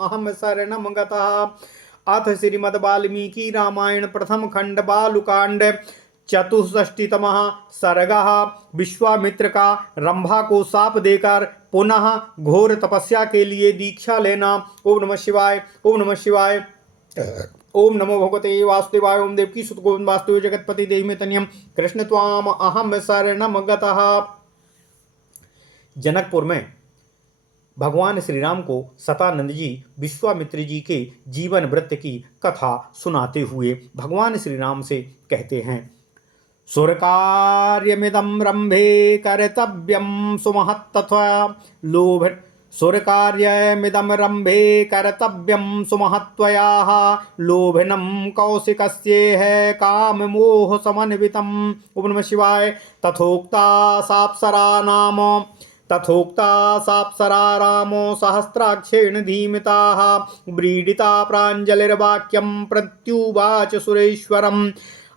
अहम शरणं गतः। अथ श्रीमद् वाल्मीकि रामायण प्रथम खंड बालुकांड 64तमः सर्गः। विश्वामित्र का रंभा को शाप देकर पुनः घोर तपस्या के लिए दीक्षा लेना। ओम नमः शिवाय। ओम नमः शिवाय। ओम नमो भगवते वासुदेवाय। ओम देवकी सुत गोविंद वासुदेव जगतपति देहि तनियम कृष्ण त्वाम अहम शरणं गतः। जनकपुर में भगवान श्री राम को सतानंद जी विश्वामित्र जी के जीवन वृत्त की कथा सुनाते हुए भगवान श्री राम से कहते हैं, सुरकार्यमिदं रंभे कर्तव्यं सुमहत्तथा लोभ सुरकार्यमिदं रंभे कर्तव्यं सुमहत्वयाः लोभनं कौशिकस्येह काममोह समन्वितम्। ओम नमः शिवाय। तथोक्ता साप्सरा रामो सहस्राक्षेण धीमिताः व्रीडिता प्राञ्जलिर्वाक्यं प्रत्युवाच सुरेश्वरम्।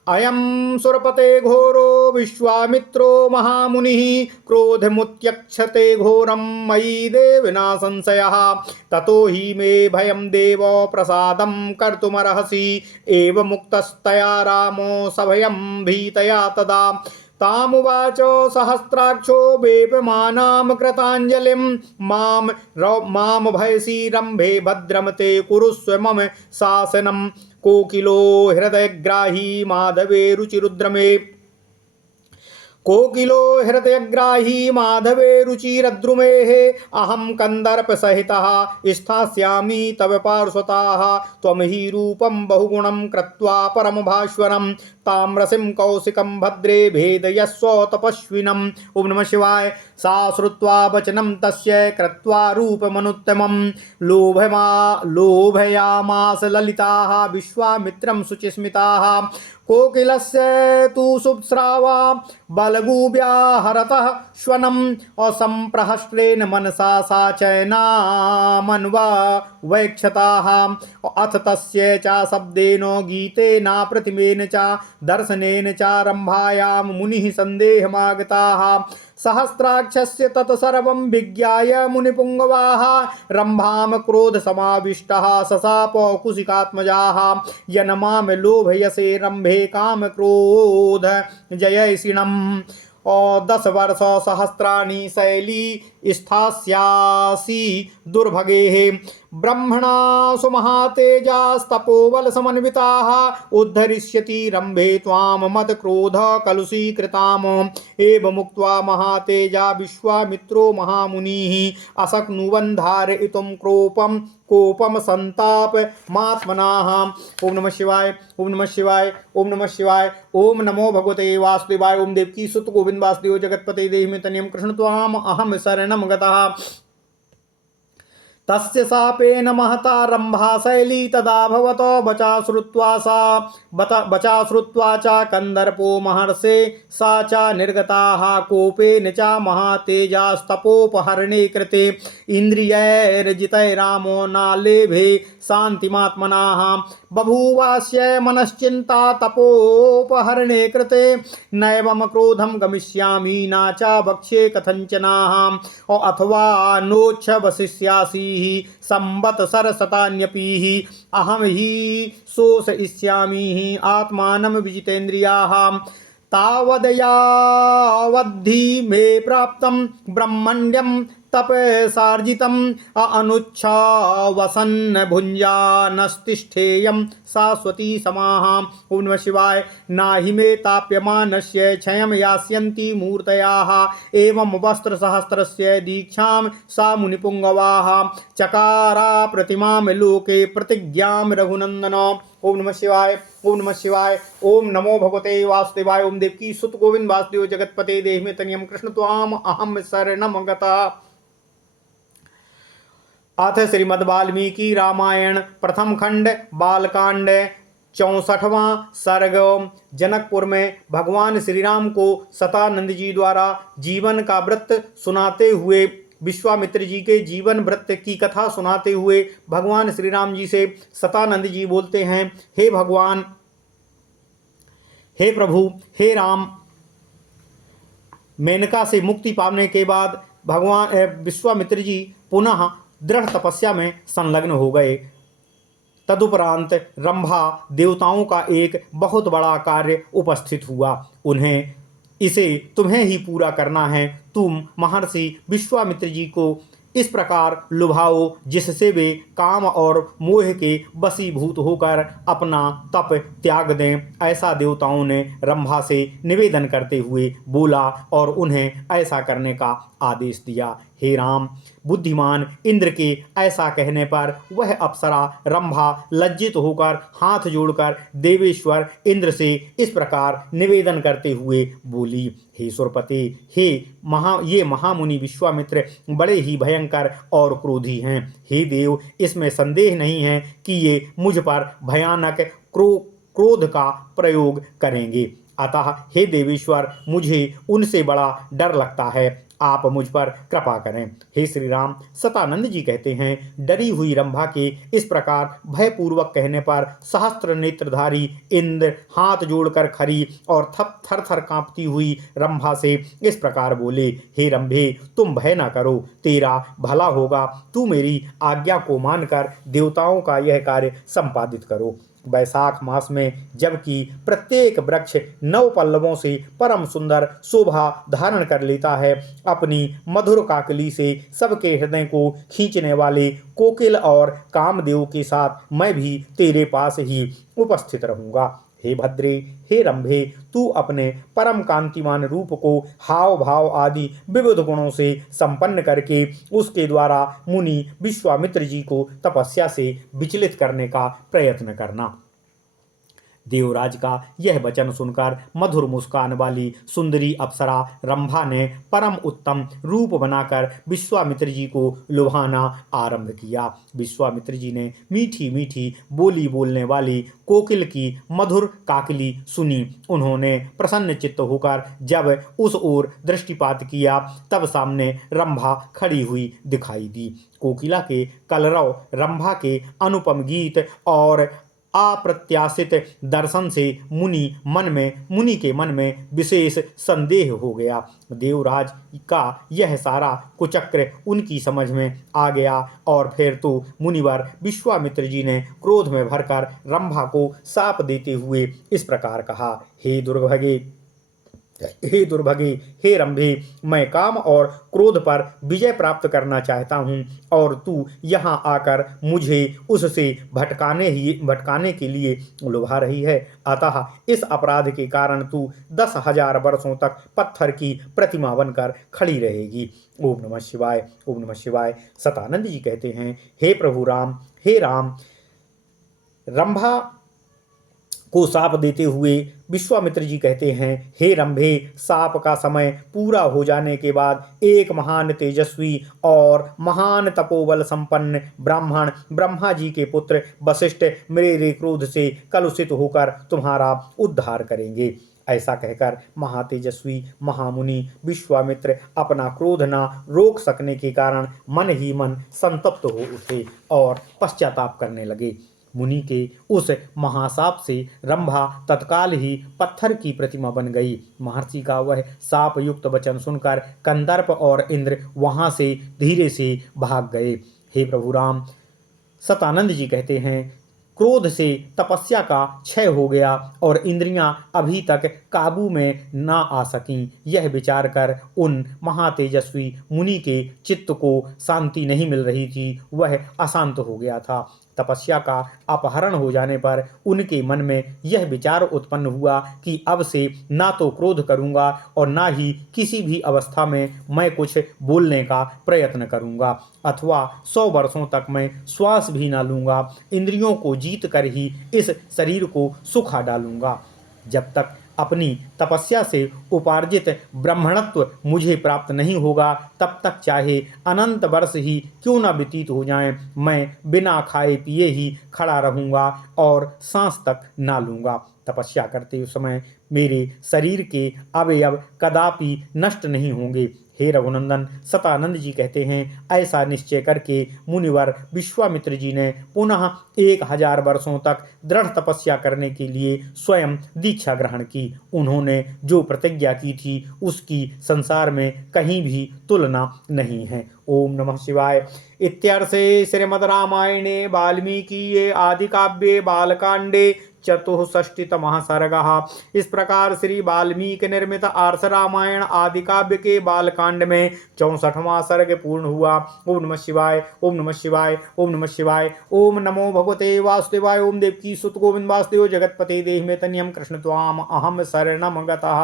अयं सुरपते घोरो विश्वामित्रो महामुनिः क्रोधमुत्यक्षते घोरं मयि देविना संशयः ततो हि मे भयं देव प्रसादं कर्तुमर्हसि एव मुक्तस्तया रामो सभयं भीतया तदा। तामुवाच सहस्राक्षो वेपमानां कृताञ्जलिं मां भयसि रम्भे भद्रं ते कुरुष्व मम शासनं कोकिलो हृदयग्राही माधवे रुचिरुद्रमे कोकिलो हृदयग्राही माधवे रुचिरद्रुमेः अहं कंदर्प सहितः स्थास्यामि तव पार्श्वतः त्वं हि रूपं बहुगुणं कृत्वा परमभास्वरं ताम्रसिं कौशिकं भद्रे भेदयस्व तपस्विनम्। ओम नमः शिवाय। सा श्रुत्वा वचनं तस्य कृत्वा रूपमनुत्तमं लोभयामास ललिताः विश्वामित्रं शुचिस्मिताः। कोकिलस्य तु शुभस्रावा बलगुव्याहरतः श्वनम् असंप्रहस्त्रेण मनसा सा चैनामन्वा वैक्षताः। अथ तस्य च शब्देन गीतेन प्रतिमेन च दर्शनेन च रम्भायां मुनिः सन्देहमागताः। सहस्राक्षस्य तत्सर्वं विज्ञाय मुनिपुङ्गवाः रम्भां क्रोधसमाविष्टः सशाप कुशिकात्मजाः यन्मां लोभयसे रम्भे काम क्रोध जयैषिणम्। 10 वर्ष सहस्राणि शैली स्थास्यासि दुर्भगेः ब्रह्मणा सुमहातेजास्तपोबल समन्विताः उद्धरिष्यति रम्भे त्वां मद क्रोध कलुषीकृताम्। एवमुक्त्वा महातेजा विश्वामित्रो महामुनिः अशक्नुवन् धारयितुं कोपम संताप मात्मनाः। ओम नमः शिवाय। ओम नमः शिवाय। ओम नमः शिवाय। ओम नमो भगवते वासुदेवाय। ओम देवकी सुत गोविंद वासुदेव जगतपते देहि तनियं कृष्ण त्वाम अहम शरणं गतः। तस्य शापेन महता रम्भा शैली तदा भवत बचा श्रुत्वा च कंदर्पो महर्षे सा च निर्गताः कोपेन च महातेजास्तपोपहरणे कृते इन्द्रियैर्जितै रामो नालेभे शान्तिमात्मनाः बभूवास्य मनश्चिन्ता तपोपहरणे कृते नैवं क्रोधं गमिष्यामि न च वक्ष्ये कथञ्चनाः अथवा नोच्छवसिष्यासि संवत्सरशतान्यपि अहम हि शोषयिष्यामि आत्मानं विजितेन्द्रियाः तावदयावद्धि मे प्राप्तं ब्रह्मण्यं तपसार्जितम् अनुच्छावसन् भुञ्जानस्तिष्ठेयं शाश्वती समाः। ओम नमः शिवाय। नाहि मे ताप्यमानस्य क्षयं यास्यन्ति मूर्तयाः एवं वस्त्रसहस्रस्य दीक्षां सा मुनिपुङ्गवाः चकारा प्रतिमां लोके प्रतिज्ञां रघुनन्दन। ओम नमः शिवाय। ओम नमः शिवाय। ओम नमो भगवते वासुदेवाय। ओम देवकी सुत गोविंद वासुदेव जगतपते देहि तनियं कृष्ण त्वाम अहम शरणं गतः। अथ श्रीमद् वाल्मीकि रामायण प्रथम खंड बालकांड 64वां सर्ग। जनकपुर में भगवान श्री राम को सतानंद जी द्वारा जीवन का वृत्त सुनाते हुए विश्वामित्र जी के जीवन वृत्त की कथा सुनाते हुए भगवान श्री राम जी से सतानंद जी बोलते हैं, हे भगवान, हे प्रभु, हे राम। मेनका से मुक्ति पाने के बाद भगवान विश्वामित्र जी पुनः दृढ़ तपस्या में संलग्न हो गए। तदुपरांत रंभा देवताओं का एक बहुत बड़ा कार्य उपस्थित हुआ। उन्हें इसे तुम्हें ही पूरा करना है। तुम महर्षि विश्वामित्र जी को इस प्रकार लुभाओ जिससे वे काम और मोह के वशीभूत होकर अपना तप त्याग दें। ऐसा देवताओं ने रंभा से निवेदन करते हुए बोला और उन्हें ऐसा करने का आदेश दिया। हे राम, बुद्धिमान इंद्र के ऐसा कहने पर वह अप्सरा रंभा लज्जित होकर हाथ जोड़कर देवेश्वर इंद्र से इस प्रकार निवेदन करते हुए बोली। हे सुरपते, ये महामुनि विश्वामित्र बड़े ही भयंकर और क्रोधी हैं। हे देव, इसमें संदेह नहीं है कि ये मुझ पर भयानक क्रोध का प्रयोग करेंगे। अतः हे देवेश्वर, मुझे उनसे बड़ा डर लगता है। आप मुझ पर कृपा करें। हे श्री राम, सतानंद जी कहते हैं, डरी हुई रंभा के इस प्रकार भयपूर्वक कहने पर सहस्त्र नेत्रधारी इंद्र हाथ जोड़कर खड़ी और थर थर कांपती हुई रंभा से इस प्रकार बोले। हे रंभे, तुम भय न करो, तेरा भला होगा। तू मेरी आज्ञा को मानकर देवताओं का यह कार्य संपादित करो। वैशाख मास में जबकि प्रत्येक वृक्ष नव पल्लवों से परम सुंदर शोभा धारण कर लेता है, अपनी मधुर काकली से सबके हृदय को खींचने वाले कोकिल और कामदेव के साथ मैं भी तेरे पास ही उपस्थित रहूंगा। हे भद्रे, हे रंभे, तू अपने परम कांतिमान रूप को हाव भाव आदि विविध गुणों से संपन्न करके उसके द्वारा मुनि विश्वामित्र जी को तपस्या से विचलित करने का प्रयत्न करना। देवराज का यह वचन सुनकर मधुर मुस्कान वाली सुंदरी अप्सरा रंभा ने परम उत्तम रूप बनाकर विश्वामित्र जी को लुभाना आरंभ किया। विश्वामित्र जी ने मीठी मीठी बोली बोलने वाली कोकिल की मधुर काकली सुनी। उन्होंने प्रसन्न चित्त होकर जब उस ओर दृष्टिपात किया तब सामने रंभा खड़ी हुई दिखाई दी। कोकिला के कलरव, रंभा के अनुपम गीत और अप्रत्याशित दर्शन से मुनि के मन में विशेष संदेह हो गया। देवराज का यह सारा कुचक्र उनकी समझ में आ गया और फिर तो मुनिवर विश्वामित्र जी ने क्रोध में भरकर रंभा को शाप देते हुए इस प्रकार कहा। हे दुर्भगे, हे रंभे, मैं काम और क्रोध पर विजय प्राप्त करना चाहता हूँ और तू यहाँ आकर मुझे उससे भटकाने के लिए लुभा रही है। अतः इस अपराध के कारण तू 10,000 वर्षों तक पत्थर की प्रतिमा बनकर खड़ी रहेगी। ओम नमः शिवाय, ओम नमः शिवाय। सतानंद जी कहते हैं, हे प्रभु राम, हे राम, रंभा को शाप देते हुए विश्वामित्र जी कहते हैं, हे रंभे, शाप का समय पूरा हो जाने के बाद एक महान तेजस्वी और महान तपोबल संपन्न ब्राह्मण ब्रह्मा जी के पुत्र वशिष्ठ मेरे क्रोध से कलुषित होकर तुम्हारा उद्धार करेंगे। ऐसा कहकर महातेजस्वी महामुनि विश्वामित्र अपना क्रोध न रोक सकने के कारण मन ही मन संतप्त हो उठे और पश्चाताप करने लगे। मुनि के उस महासाप से रंभा तत्काल ही पत्थर की प्रतिमा बन गई। महर्षि का वह साप युक्त वचन सुनकर कंदर्प और इंद्र वहां से धीरे से भाग गए। हे प्रभु राम, सतानंद जी कहते हैं, क्रोध से तपस्या का क्षय हो गया और इंद्रियां अभी तक काबू में ना आ सकीं। यह विचार कर उन महातेजस्वी मुनि के चित्त को शांति नहीं मिल रही थी, वह अशांत हो गया था। तपस्या का अपहरण हो जाने पर उनके मन में यह विचार उत्पन्न हुआ कि अब से ना तो क्रोध करूंगा और ना ही किसी भी अवस्था में मैं कुछ बोलने का प्रयत्न करूंगा अथवा 100 वर्षों तक मैं श्वास भी ना लूंगा। इंद्रियों को जीत कर ही इस शरीर को सुखा डालूंगा। जब तक अपनी तपस्या से उपार्जित ब्राह्मणत्व मुझे प्राप्त नहीं होगा तब तक चाहे अनंत वर्ष ही क्यों न व्यतीत हो जाएं, मैं बिना खाए पिए ही खड़ा रहूंगा और सांस तक ना लूंगा। तपस्या करते समय मेरे शरीर के अवयव कदापि नष्ट नहीं होंगे। हे रघुनंदन, सतानंद जी कहते हैं, ऐसा निश्चय करके मुनिवर विश्वामित्र जी ने पुनः 1000 वर्षों तक दृढ़ तपस्या करने के लिए स्वयं दीक्षा ग्रहण की। उन्होंने जो प्रतिज्ञा की थी उसकी संसार में कहीं भी तुलना नहीं है। ओम नमः शिवाय। इत्यर्थे श्रीमद् रामायणे वाल्मीकिये आदि काव्ये बालकांडे चतुष्षष्टितमः सर्गः। इस प्रकार श्री वाल्मीकि निर्मित आर्ष रामायण आदि काव्य के बालकांड में 64वां सर्ग पूर्ण हुआ। ओम नमः शिवाय। ओम नमः शिवाय। ओम नमः शिवाय। ओम नमो भगवते वासुदेवाय। ओम देवकी सुत गोविंद वासुदेव जगतपते देहि में तनियम कृष्ण त्वाम अहम शरणम गतः।